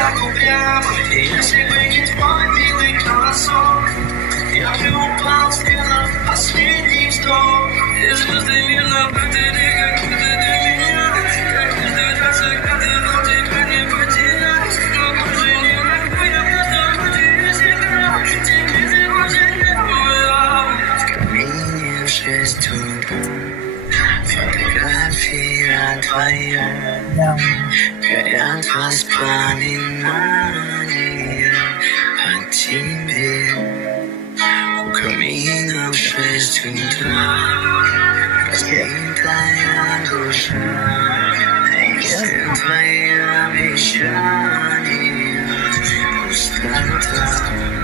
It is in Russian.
так упрямо. И если бы не твой милый голосок, я бы упал, сделав последний вздох. И звезды мирно падали, как будто для меня. Как каждый раз, когда ты вдруг тебя не потерять. Но больше не могу, я просто мучаю себя. Тебе ты уже не была. В камине в 6 утра фотография твоя. Горят воспоминания о тебе. У камина в 6 утра разбитая душа. И все твои обещания пустота.